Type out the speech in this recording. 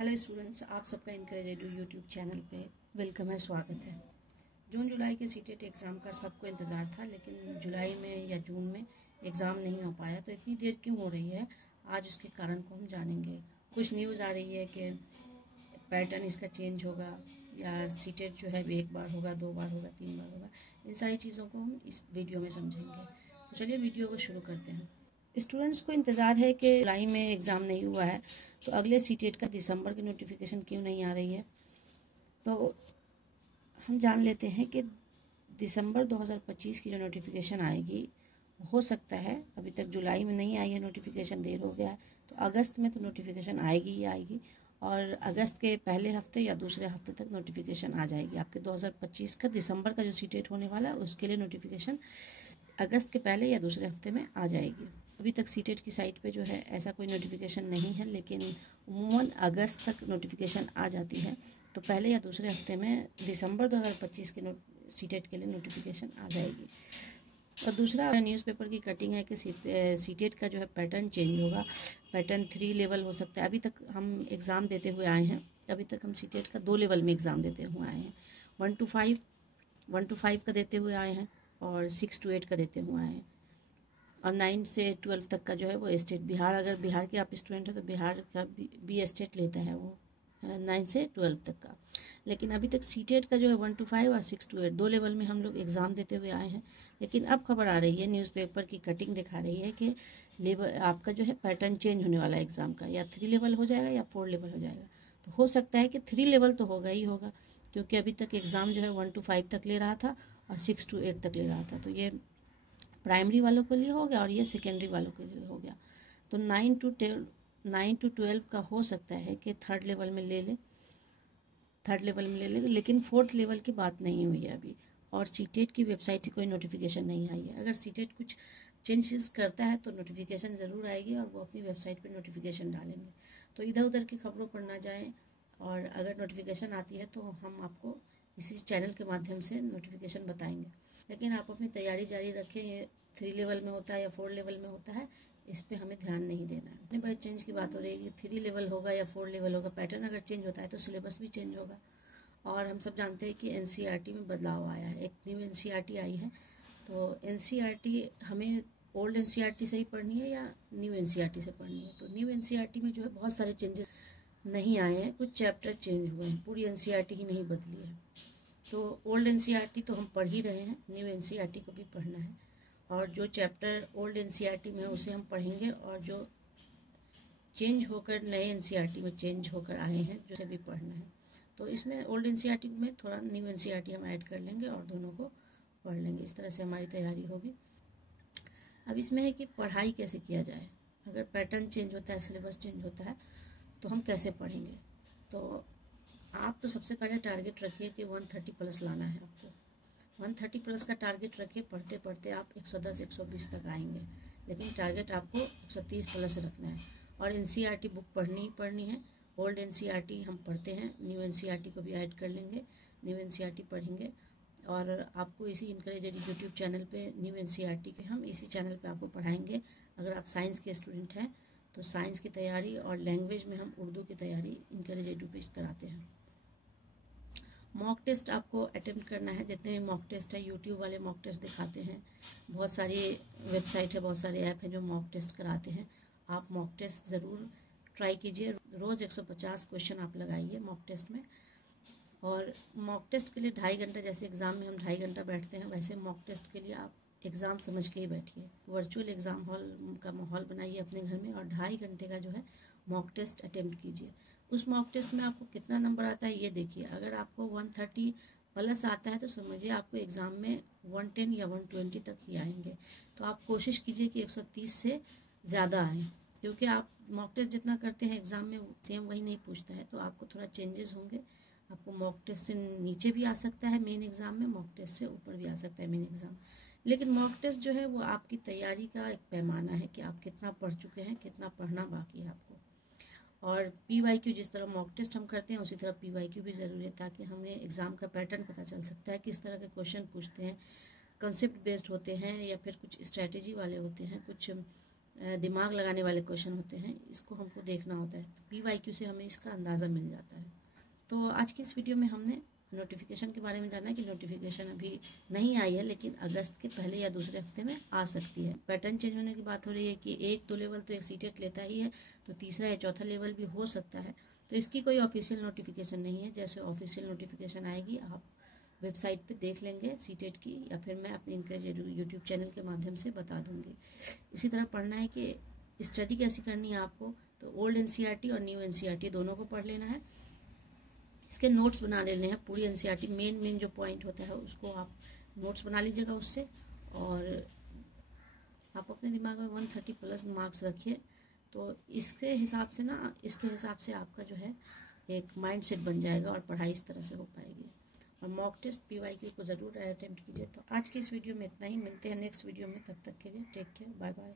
Hello students, आप सबका encourage edu YouTube channel पे वेलकम है, स्वागत है। जून जुलाई के सीटेट एग्ज़ाम का सबको इंतज़ार था, लेकिन जुलाई में या जून में एग्ज़ाम नहीं हो पाया। तो इतनी देर क्यों हो रही है, आज उसके कारण को हम जानेंगे। कुछ न्यूज़ आ रही है कि पैटर्न इसका चेंज होगा या सीटेट जो है एक बार होगा, 2 बार होगा, 3 बार होगा। इन सारी चीज़ों को हम इस वीडियो में समझेंगे। तो चलिए वीडियो को शुरू करते हैं। स्टूडेंट्स को इंतज़ार है कि जुलाई में एग्ज़ाम नहीं हुआ है तो अगले सीटेट का दिसंबर की नोटिफिकेशन क्यों नहीं आ रही है। तो हम जान लेते हैं कि दिसंबर 2025 की जो नोटिफिकेशन आएगी, हो सकता है अभी तक जुलाई में नहीं आई है नोटिफिकेशन, देर हो गया है, तो अगस्त में तो नोटिफिकेशन आएगी ही आएगी। और अगस्त के पहले हफ्ते या दूसरे हफ्ते तक नोटिफिकेशन आ जाएगी। आपके 2025 का दिसंबर का जो सीटेट होने वाला है उसके लिए नोटिफिकेशन अगस्त के पहले या दूसरे हफ्ते में आ जाएगी। अभी तक सीटेट की साइट पे जो है ऐसा कोई नोटिफिकेशन नहीं है, लेकिन उमूमन अगस्त तक नोटिफिकेशन आ जाती है। तो पहले या दूसरे हफ्ते में दिसंबर 2025 के सीटेट के लिए नोटिफिकेशन आ जाएगी। और दूसरा न्यूज़पेपर की कटिंग है कि सीटेट का जो है पैटर्न चेंज होगा। पैटर्न 3 लेवल हो सकता है। अभी तक हम एग्ज़ाम देते हुए आए हैं, अभी तक हम सीटेट का 2 लेवल में एग्ज़ाम देते हुए आए हैं। 1 to 5 का देते हुए आए हैं और 6 to 8 का देते हुए आए हैं। और 9 से 12 तक का जो है वो स्टेट, बिहार, अगर बिहार के आप स्टूडेंट हैं तो बिहार का बी स्टेट लेता है वो 9 से 12 तक का। लेकिन अभी तक सीटेट का जो है 1 to 5 और 6 to 8 2 लेवल में हम लोग एग्ज़ाम देते हुए आए हैं। लेकिन अब खबर आ रही है, न्यूज़पेपर की कटिंग दिखा रही है कि लेवल आपका जो है पैटर्न चेंज होने वाला है एग्ज़ाम का, या 3 लेवल हो जाएगा या 4 लेवल हो जाएगा। तो हो सकता है कि 3 लेवल तो होगा ही होगा, क्योंकि अभी तक एग्ज़ाम जो है 1 to 5 तक ले रहा था और 6 to 8 तक ले रहा था। तो ये प्राइमरी वालों के लिए हो गया और ये सेकेंडरी वालों के लिए हो गया। तो 9 to 12 का हो सकता है कि थर्ड लेवल में ले ले, लेकिन 4th लेवल की बात नहीं हुई है अभी। और सीटेट की वेबसाइट से कोई नोटिफिकेशन नहीं आई है। अगर सीटेट कुछ चेंजेस करता है तो नोटिफिकेशन ज़रूर आएगी और वो अपनी वेबसाइट पर नोटिफिकेशन डालेंगे। तो इधर उधर की खबरों पर ना जाएं, और अगर नोटिफिकेशन आती है तो हम आपको इसी चैनल के माध्यम से नोटिफिकेशन बताएंगे। लेकिन आप अपनी तैयारी जारी रखें। ये 3 लेवल में होता है या 4 लेवल में होता है, इस पे हमें ध्यान नहीं देना है। इतने बड़े चेंज की बात हो रही है कि 3 लेवल होगा या 4 लेवल होगा। पैटर्न अगर चेंज होता है तो सिलेबस भी चेंज होगा। और हम सब जानते हैं कि एनसीईआरटी में बदलाव आया है, एक न्यू एनसीईआरटी आई है। तो एनसीईआरटी हमें ओल्ड एनसीईआरटी से ही पढ़नी है या न्यू एनसीईआरटी से पढ़नी है। तो न्यू एनसीईआरटी में जो है बहुत सारे चेंजेस नहीं आए हैं, कुछ चैप्टर चेंज हुए हैं, पूरी एनसीईआरटी ही नहीं बदली है। तो ओल्ड एनसीईआरटी तो हम पढ़ ही रहे हैं, न्यू एनसीईआरटी को भी पढ़ना है। और जो चैप्टर ओल्ड एनसीईआरटी में है उसे हम पढ़ेंगे, और जो चेंज होकर नए एनसीईआरटी में चेंज होकर आए हैं उसे भी पढ़ना है। तो इसमें ओल्ड एनसीईआरटी में थोड़ा न्यू एनसीईआरटी हम ऐड कर लेंगे और दोनों को पढ़ लेंगे। इस तरह से हमारी तैयारी होगी। अब इसमें है कि पढ़ाई कैसे किया जाए। अगर पैटर्न चेंज होता है, सिलेबस चेंज होता है, तो हम कैसे पढ़ेंगे। तो आप तो सबसे पहले टारगेट रखिए कि 130 प्लस लाना है आपको। 130 प्लस का टारगेट रखिए। पढ़ते पढ़ते आप 110 120 तक आएंगे, लेकिन टारगेट आपको 130 प्लस रखना है। और एनसीईआरटी बुक पढ़नी ही पढ़नी है। ओल्ड एनसीईआरटी हम पढ़ते हैं, न्यू एनसीईआरटी को भी ऐड कर लेंगे, न्यू एनसीईआरटी पढ़ेंगे। और आपको इसी इनकरेज यूट्यूब चैनल पे न्यू एनसीईआरटी के हम इसी चैनल पे आपको पढ़ाएंगे। अगर आप साइंस के स्टूडेंट हैं तो साइंस की तैयारी, और लैंग्वेज में हम उर्दू की तैयारी इनकरेज यूट्यूब पे कराते हैं। मॉक टेस्ट आपको अटेम्प्ट करना है। जितने भी मॉक टेस्ट है, यूट्यूब वाले मॉक टेस्ट दिखाते हैं, बहुत सारी वेबसाइट है, बहुत सारे ऐप हैं जो मॉक टेस्ट कराते हैं। आप मॉक टेस्ट ज़रूर ट्राई कीजिए। रोज़ 150 क्वेश्चन आप लगाइए मॉक टेस्ट में। और मॉक टेस्ट के लिए 2.5 घंटा, जैसे एग्ज़ाम में हम 2.5 घंटा बैठते हैं, वैसे मॉक टेस्ट के लिए आप एग्ज़ाम समझ के ही बैठिए। वर्चुअल एग्ज़ाम हॉल का माहौल बनाइए अपने घर में और 2.5 घंटे का जो है मॉक टेस्ट अटेम्प्ट कीजिए। उस मॉक टेस्ट में आपको कितना नंबर आता है ये देखिए। अगर आपको 130 प्लस आता है तो समझिए आपको एग्ज़ाम में 110 या 120 तक ही आएंगे। तो आप कोशिश कीजिए कि 130 से ज़्यादा आएँ, क्योंकि आप मॉक टेस्ट जितना करते हैं एग्ज़ाम में सेम वही नहीं पूछता है। तो आपको थोड़ा चेंजेस होंगे। आपको मॉक टेस्ट से नीचे भी आ सकता है मेन एग्ज़ाम में, मॉक टेस्ट से ऊपर भी आ सकता है मेन एग्ज़ाम। लेकिन मॉक टेस्ट जो है वो आपकी तैयारी का एक पैमाना है कि आप कितना पढ़ चुके हैं, कितना पढ़ना बाकी है आपको। और पीवाईक्यू, जिस तरह मॉक टेस्ट हम करते हैं उसी तरह पीवाईक्यू भी ज़रूरी है, ताकि हमें एग्ज़ाम का पैटर्न पता चल सकता है, किस तरह के क्वेश्चन पूछते हैं। कंसेप्ट बेस्ड होते हैं या फिर कुछ स्ट्रैटेजी वाले होते हैं, कुछ दिमाग लगाने वाले क्वेश्चन होते हैं, इसको हमको देखना होता है। तो PYQ से हमें इसका अंदाज़ा मिल जाता है। तो आज की इस वीडियो में हमने नोटिफिकेशन के बारे में जाना है कि नोटिफिकेशन अभी नहीं आई है, लेकिन अगस्त के पहले या दूसरे हफ्ते में आ सकती है। पैटर्न चेंज होने की बात हो रही है कि 1-2 लेवल तो एक सीटेट लेता ही है, तो तीसरा या चौथा लेवल भी हो सकता है। तो इसकी कोई ऑफिशियल नोटिफिकेशन नहीं है। जैसे ऑफिशियल नोटिफिकेशन आएगी आप वेबसाइट पे देख लेंगे सीटेट की, या फिर मैं अपने इनकरेज यूट्यूब चैनल के माध्यम से बता दूंगी। इसी तरह पढ़ना है कि स्टडी कैसी करनी है आपको, तो ओल्ड NCERT और न्यू NCERT दोनों को पढ़ लेना है। इसके नोट्स बना लेने हैं, पूरी NCERT मेन जो पॉइंट होता है उसको आप नोट्स बना लीजिएगा उससे, और आप अपने दिमाग में 130+ मार्क्स रखिए। तो इसके हिसाब से आपका जो है एक माइंड सेट बन जाएगा और पढ़ाई इस तरह से हो पाएगी। और मॉक टेस्ट PYQ को ज़रूर अटेम्प्ट कीजिए। तो आज की इस वीडियो में इतना ही, मिलते हैं नेक्स्ट वीडियो में, तब तक के लिए टेक केयर, बाय बाय।